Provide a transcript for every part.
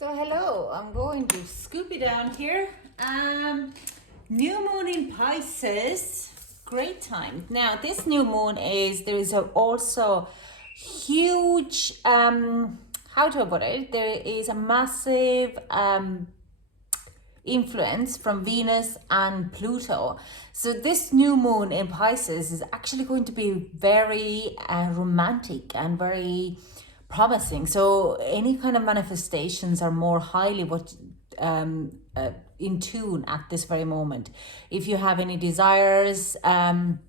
So hello, I'm going to scoop it down here. New moon in Pisces, great time. Now this new moon there is also huge, how to put it, there is a massive influence from Venus and Pluto. So this new moon in Pisces is actually going to be very romantic and very promising. So any kind of manifestations are more highly in tune at this very moment. If you have any desires, then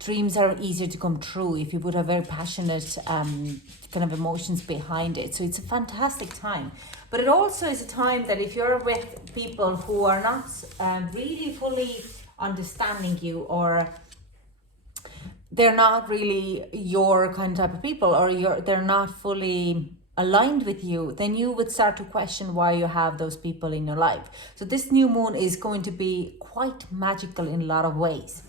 dreams are easier to come true if you put a very passionate kind of emotions behind it. So it's a fantastic time. But it also is a time that if you're with people who are not really fully understanding you, or they're not really your kind of type of people, or they're not fully aligned with you, then you would start to question why you have those people in your life. So this new moon is going to be quite magical in a lot of ways.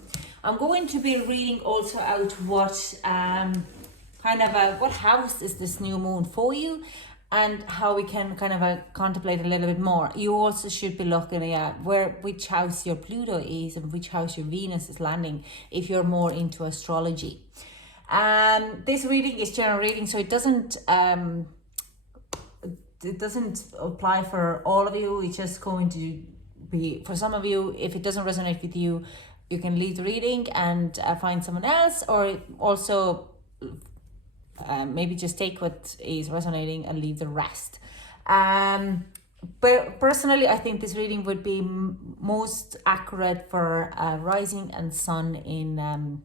I'm going to be reading also out what what house is this new moon for you, and how we can kind of contemplate a little bit more. You also should be looking at which house your Pluto is and which house your Venus is landing if you're more into astrology. This reading is general reading, so it doesn't apply for all of you. It's just going to be for some of you. If it doesn't resonate with you, you can leave the reading and find someone else, or also maybe just take what is resonating and leave the rest. But personally, I think this reading would be most accurate for rising and sun in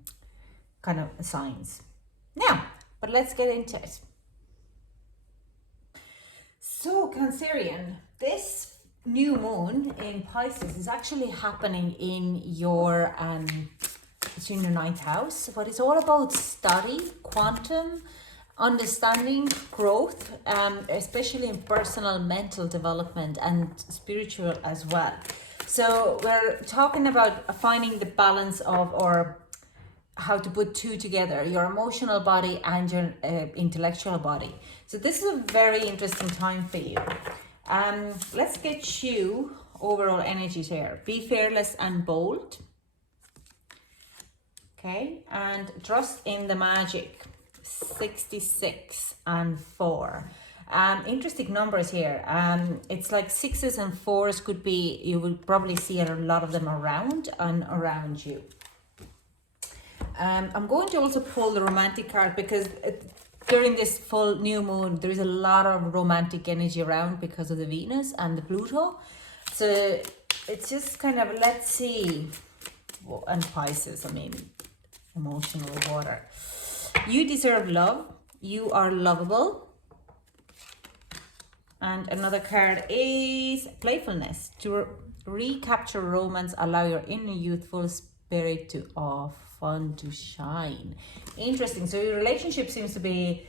kind of signs. Now, but let's get into it. So, Cancerian, this new moon in Pisces is actually happening in your it's in your ninth house, but it's all about study, quantum, understanding, growth, especially in personal, mental development and spiritual as well. So we're talking about finding the balance of, or how to put two together, your emotional body and your intellectual body. So this is a very interesting time for you. Let's get you overall energies here. Be fearless and bold. Okay, and trust in the magic. 66 and 4. Interesting numbers here. It's like 6s and 4s could be, you will probably see a lot of them around you. I'm going to also pull the romantic card because during this full new moon, there is a lot of romantic energy around because of the Venus and the Pluto. So it's just kind of, let's see, and Pisces, I mean, emotional water. You deserve love. You are lovable. And another card is playfulness. To recapture romance, allow your inner youthful spirit to fun to shine. Interesting. So your relationship seems to be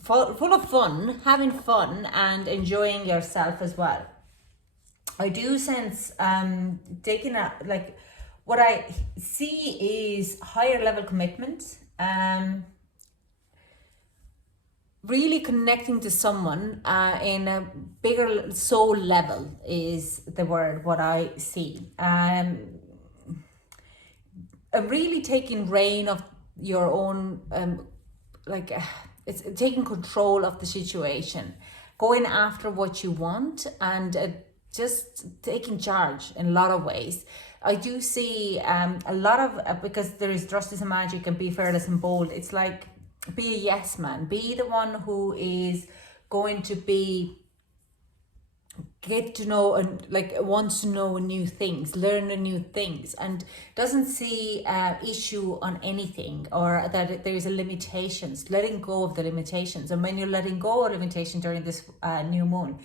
full of fun, having fun and enjoying yourself as well. I do sense what I see is higher level commitment. Really connecting to someone in a bigger soul level is the word what I see. Really taking reign of your own, it's taking control of the situation, going after what you want, and just taking charge in a lot of ways. I do see a lot of, because there is justice and magic and be fearless and bold. It's like, be a yes man. Be the one who is going to get to know and wants to know new things, learn new things, and doesn't see issue on anything, or that there is a limitations, letting go of the limitations. And when you're letting go of limitation during this new moon,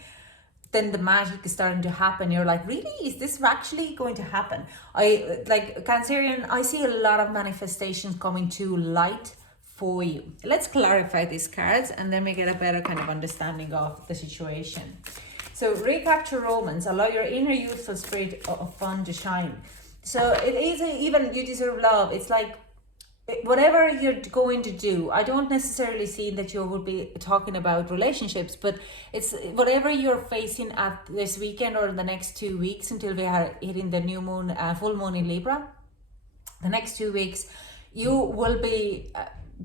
then the magic is starting to happen. You're like, really? Is this actually going to happen? Cancerian, I see a lot of manifestations coming to light for you. Let's clarify these cards and then we get a better kind of understanding of the situation. So recapture romance, allow your inner youthful spirit of fun to shine. So it is even you deserve love. It's like whatever you're going to do, I don't necessarily see that you will be talking about relationships, but it's whatever you're facing at this weekend or the next 2 weeks until we are hitting the new moon, full moon in Libra. The next 2 weeks, you will be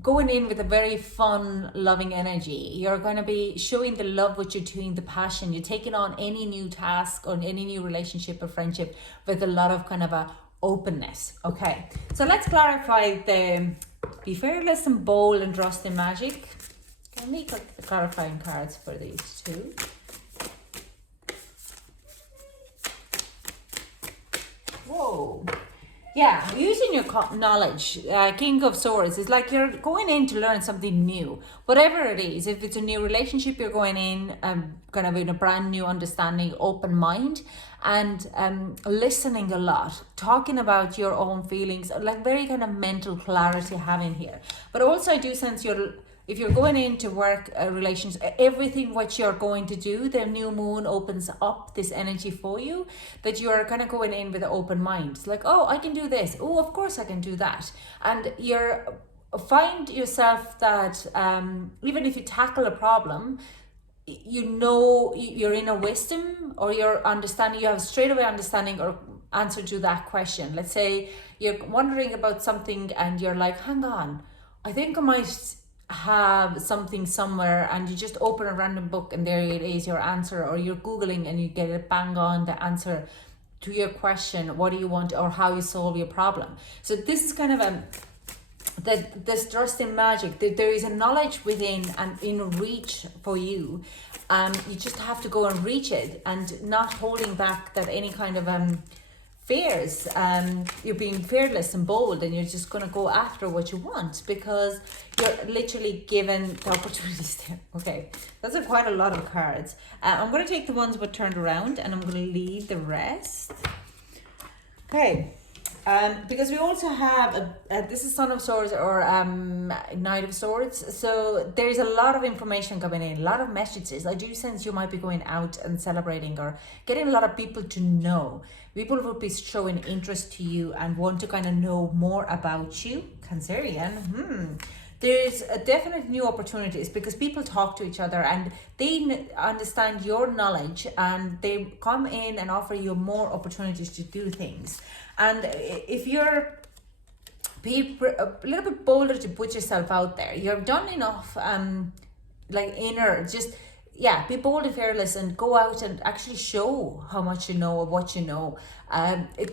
going in with a very fun, loving energy. You're going to be showing the love, what you're doing, the passion. You're taking on any new task or any new relationship or friendship with a lot of kind of a openness. Okay, so let's clarify the be fearless and bold and trust in magic. Can we get the clarifying cards for these two? Whoa. Yeah, using your knowledge, King of Swords, is like you're going in to learn something new. Whatever it is, if it's a new relationship, you're going in kind of in a brand new understanding, open mind, and listening a lot, talking about your own feelings, like very kind of mental clarity having here. But also I do sense if you're going into work relations, everything what you're going to do, the new moon opens up this energy for you, that you're kind of going in with an open mind. It's like, oh, I can do this. Oh, of course I can do that. And find yourself that even if you tackle a problem, you know your inner wisdom or your understanding, you have straight away understanding or answer to that question. Let's say you're wondering about something and you're like, hang on, I think I might have something somewhere, and you just open a random book and there it is, your answer, or you're Googling and you get it bang on the answer to your question, what do you want, or how you solve your problem. So this is kind of this trust in magic, that there is a knowledge within and in reach for you. You just have to go and reach it, and not holding back that any kind of fears. You're being fearless and bold, and you're just going to go after what you want because you're literally given the opportunities there. Okay, those are quite a lot of cards. I'm going to take the ones that turned around and I'm going to leave the rest. Okay, because we also have this is Son of Swords or Knight of Swords, so there's a lot of information coming in, a lot of messages. I do sense you might be going out and celebrating or getting a lot of people to know. People will be showing interest to you and want to kind of know more about you, Cancerian. There's a definite new opportunities because people talk to each other and they understand your knowledge, and they come in and offer you more opportunities to do things. And if you're be a little bit bolder to put yourself out there, you've done enough be bold and fearless and go out and actually show how much you know or what you know.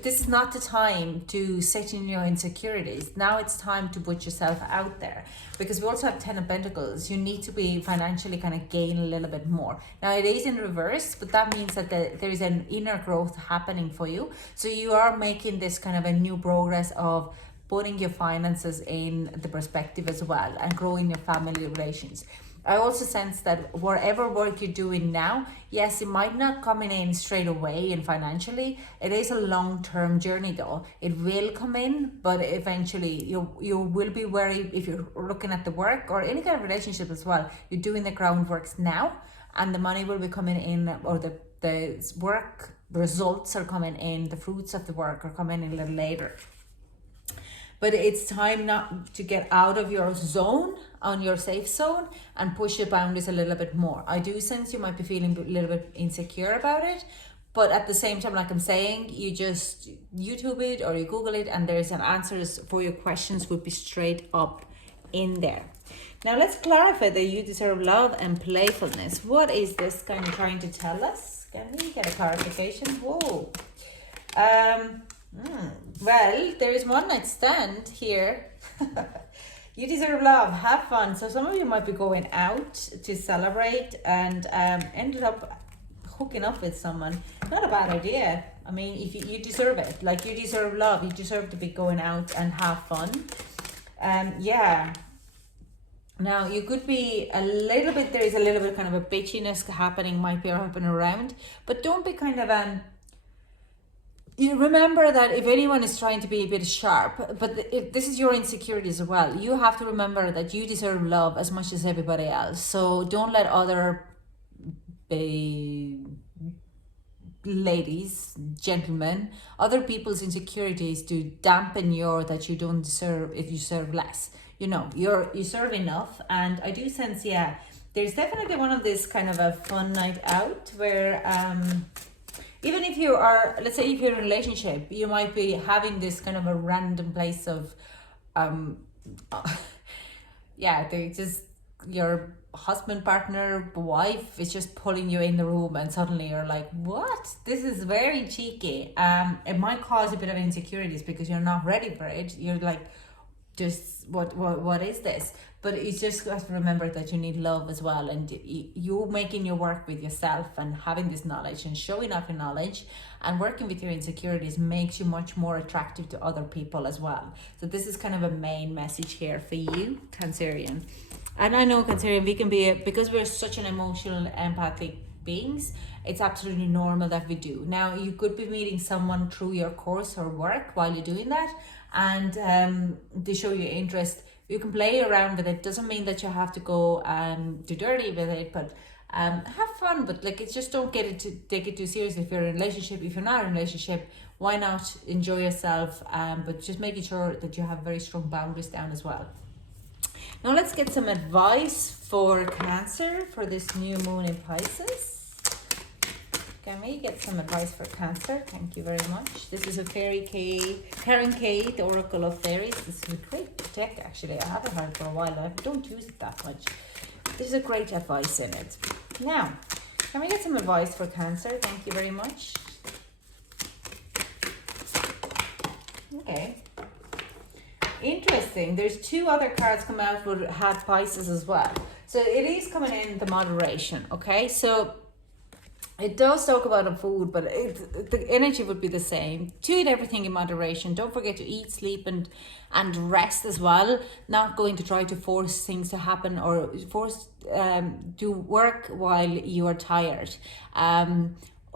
This is not the time to sit in your insecurities. Now it's time to put yourself out there, because we also have 10 of Pentacles. You need to be financially kind of gain a little bit more. Now it is in reverse, but that means that there is an inner growth happening for you. So you are making this kind of a new progress of putting your finances in the perspective as well and growing your family relations. I also sense that whatever work you're doing now, yes, it might not come in straight away and financially. It is a long-term journey though. It will come in, but eventually you will be wary if you're looking at the work or any kind of relationship as well. You're doing the groundworks now, and the money will be coming in, or the work results are coming in, the fruits of the work are coming in a little later. But it's time not to get out of your zone, on your safe zone, and push your boundaries a little bit more. I do sense you might be feeling a little bit insecure about it, but at the same time, like I'm saying, you just YouTube it or you Google it, and there's an answers for your questions would be straight up in there. Now let's clarify that you deserve love and playfulness. What is this kind of trying to tell us? Can we get a clarification? Whoa. Well, there is one night stand here. You deserve love, have fun. So some of you might be going out to celebrate and ended up hooking up with someone. Not a bad idea. I mean, if you deserve it. Like, you deserve love. You deserve to be going out and have fun. Yeah. Now, you could be there is a little bit kind of a bitchiness happening, might be happening around. But don't be kind of you remember that if anyone is trying to be a bit sharp, but if this is your insecurity as well, you have to remember that you deserve love as much as everybody else. So don't let other ladies, gentlemen, other people's insecurities to dampen your that you don't deserve if you serve less. You know, you serve enough. And I do sense, yeah, there's definitely one of this kind of a fun night out where even if you are, let's say if you're in a relationship, you might be having this kind of a random place of yeah, they just, your husband, partner, wife is just pulling you in the room, and suddenly you're like, what? This is very cheeky. It might cause a bit of insecurities because you're not ready for it. You're like, just what is this? But it's just got to remember that you need love as well, and you making your work with yourself and having this knowledge and showing off your knowledge and working with your insecurities makes you much more attractive to other people as well. So this is kind of a main message here for you, Cancerian. And I know, Cancerian, we can be, because we're such an emotional, empathic beings, it's absolutely normal that we do. Now, you could be meeting someone through your course or work while you're doing that, and they show you interest. You can play around with it. Doesn't mean that you have to go do dirty with it, but have fun. But like, it's just don't take it too seriously. If you're in a relationship, if you're not in a relationship, why not enjoy yourself? But just making sure that you have very strong boundaries down as well. Now let's get some advice for Cancer for this new moon in Pisces. Can we get some advice for Cancer? Thank you very much. This is a Karen K, the Oracle of Fairies. This is a great deck, actually. I haven't had it for a while. I don't use it that much. There's a great advice in it. Now, can we get some advice for Cancer? Thank you very much. Okay. Interesting. There's two other cards come out for had Pisces as well. So it is coming in the moderation. Okay, so it does talk about a food, but the energy would be the same. To eat everything in moderation. Don't forget to eat, sleep, and rest as well. Not going to try to force things to happen or force do work while you are tired.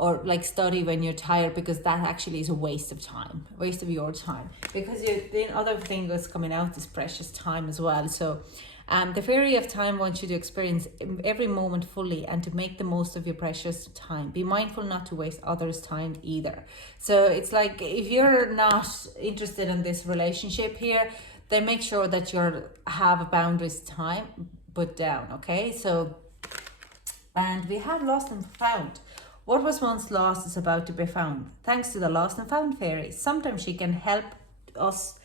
Or like study when you're tired, because that actually is a waste of time, waste of your time. Because the other thing that's coming out is precious time as well. So the Fairy of Time wants you to experience every moment fully and to make the most of your precious time. Be mindful not to waste others' time either. So it's like, if you're not interested in this relationship here, then make sure that you have a boundaries time put down, okay? So, and we have Lost and Found. What was once lost is about to be found. Thanks to the Lost and Found Fairy. Sometimes she can help us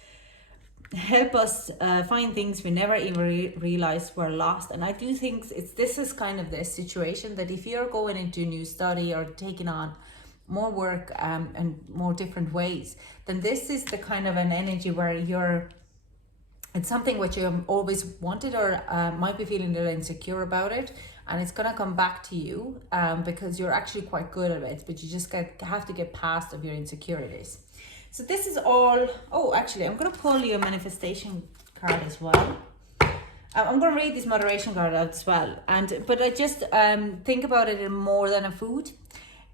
find things we never even realized were lost. And I do think this is kind of the situation that if you're going into new study or taking on more work and more different ways, then this is the kind of an energy where it's something which you always wanted or might be feeling a little insecure about it, and it's going to come back to you because you're actually quite good at it, but you just have to get past of your insecurities. So this is all. Oh, actually, I'm going to pull you a manifestation card as well. I'm going to read this moderation card out as well, but I just think about it in more than a food.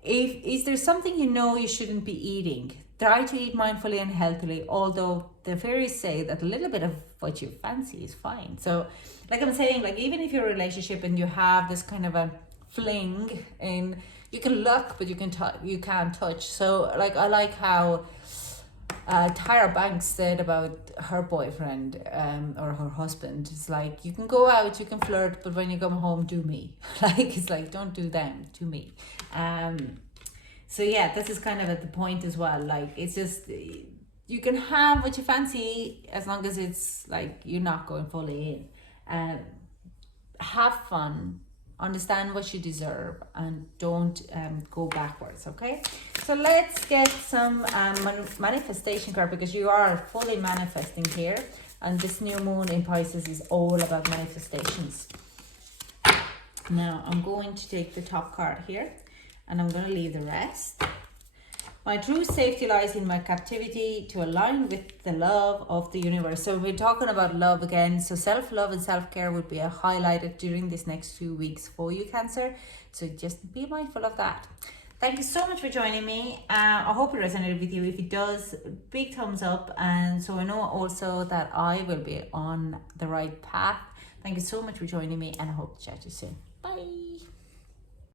Is there something you know you shouldn't be eating? Try to eat mindfully and healthily, although the fairies say that a little bit of what you fancy is fine. So like I'm saying, like even if you're in a relationship and you have this kind of a fling, and you can look but you can't touch. So like I like how Tyra Banks said about her boyfriend or her husband. It's like, you can go out, you can flirt, but when you come home, do me. Like, it's like, don't do them, do me. So yeah, this is kind of at the point as well. Like, it's just, you can have what you fancy as long as it's like you're not going fully in. Have fun, understand what you deserve, and don't go backwards. Okay, so let's get some manifestation card, because you are fully manifesting here, and this new moon in Pisces is all about manifestations. Now I'm going to take the top card here, and I'm going to leave the rest. My true safety lies in my captivity to align with the love of the universe. So we're talking about love again. So self-love and self-care would be highlighted during this next 2 weeks for you, Cancer. So just be mindful of that. Thank you so much for joining me. I hope it resonated with you. If it does, big thumbs up. And so I know also that I will be on the right path. Thank you so much for joining me, and I hope to chat to you soon. Bye.